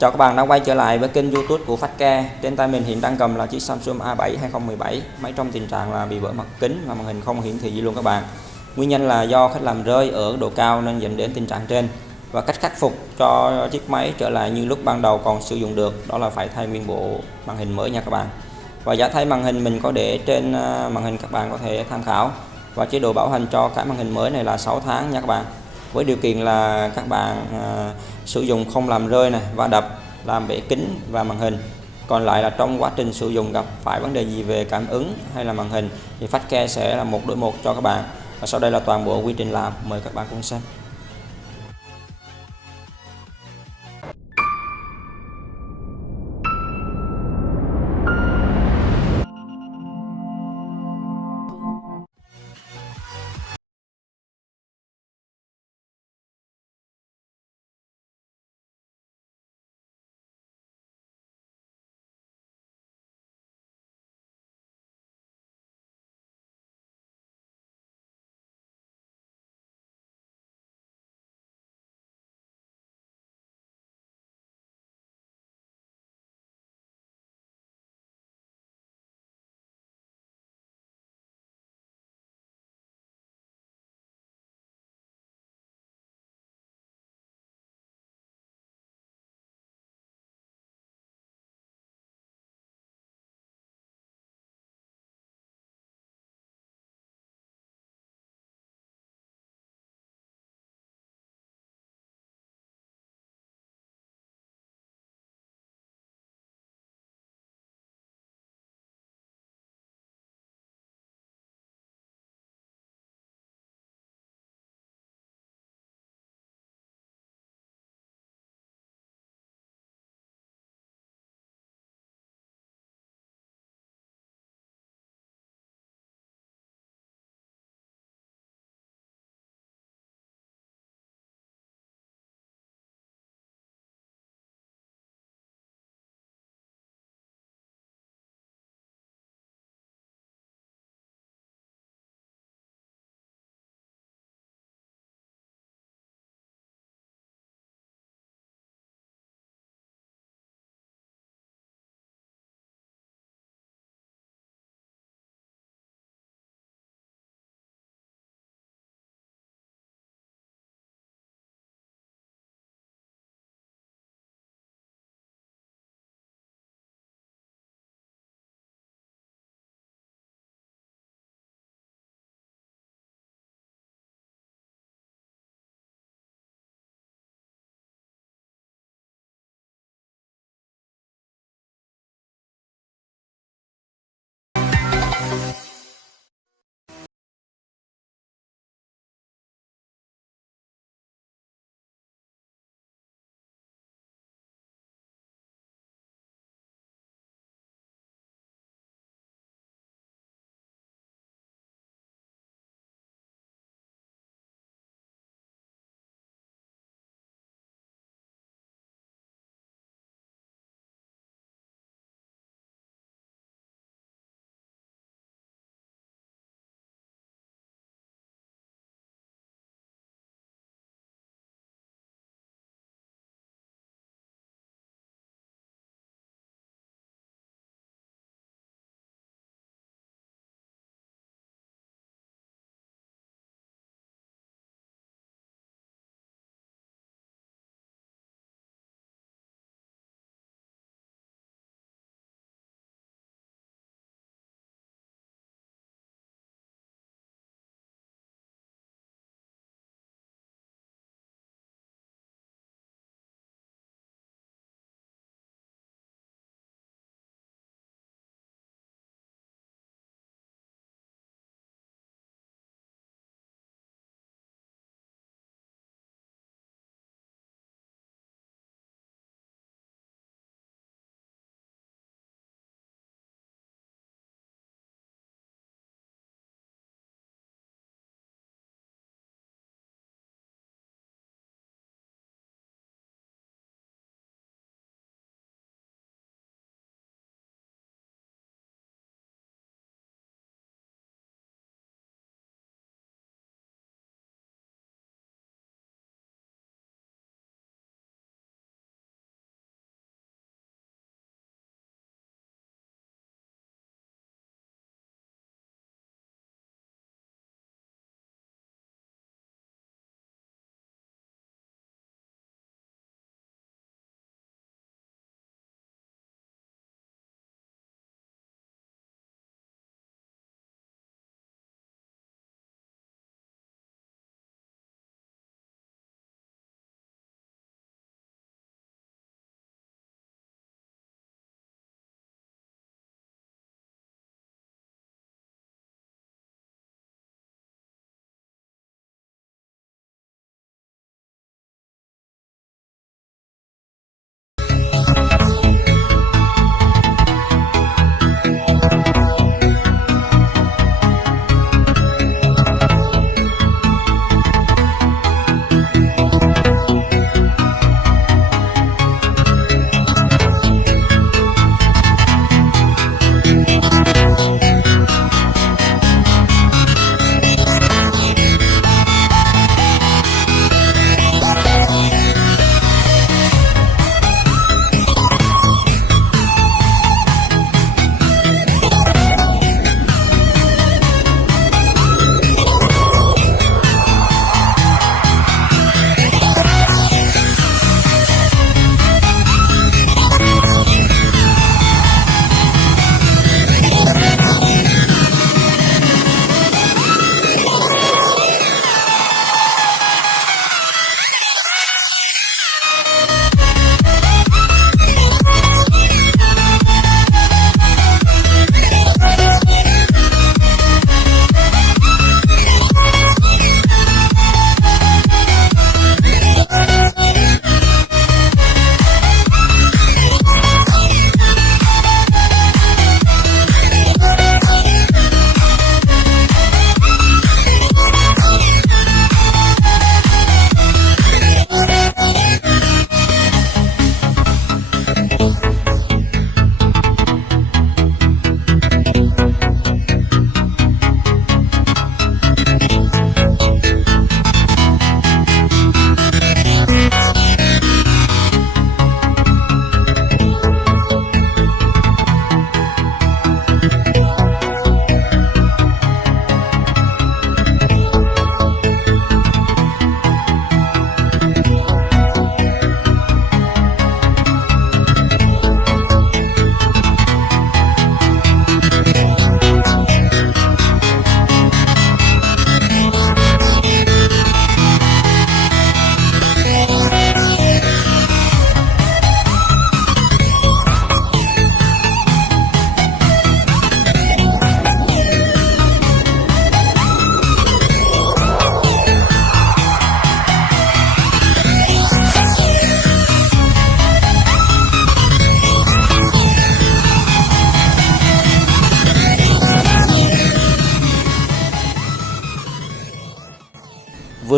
Chào các bạn đã quay trở lại với kênh YouTube của Facke. Trên tay mình hiện đang cầm là chiếc Samsung A7 2017, máy trong tình trạng là bị vỡ mặt kính và màn hình không hiển thị gì luôn các bạn. Nguyên nhân là do khách làm rơi ở độ cao nên dẫn đến tình trạng trên. Và cách khắc phục cho chiếc máy trở lại như lúc ban đầu còn sử dụng được đó là phải thay nguyên bộ màn hình mới nha các bạn. Và giá thay màn hình mình có để trên màn hình, các bạn có thể tham khảo. Và chế độ bảo hành cho cả màn hình mới này là 6 tháng nha các bạn. Với điều kiện là các bạn sử dụng không làm rơi này, va đập, làm bể kính và màn hình. Còn lại là trong quá trình sử dụng gặp phải vấn đề gì về cảm ứng hay là màn hình thì Facke sẽ là một đối một cho các bạn. Và sau đây là toàn bộ quy trình làm, mời các bạn cùng xem.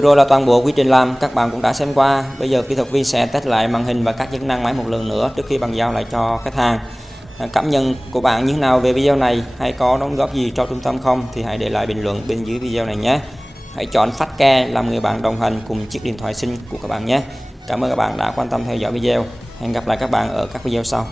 vừa rồi là toàn bộ quy trình làm, các bạn cũng đã xem qua. Bây giờ kỹ thuật viên sẽ test lại màn hình và các chức năng máy một lần nữa trước khi bàn giao lại cho khách hàng. Cảm nhận của bạn như thế nào về video này, hay có đóng góp gì cho trung tâm không thì hãy để lại bình luận bên dưới video này nhé. Hãy chọn Phát Ke làm người bạn đồng hành cùng chiếc điện thoại xinh của các bạn nhé. Cảm ơn các bạn đã quan tâm theo dõi video. Hẹn gặp lại các bạn ở các video sau.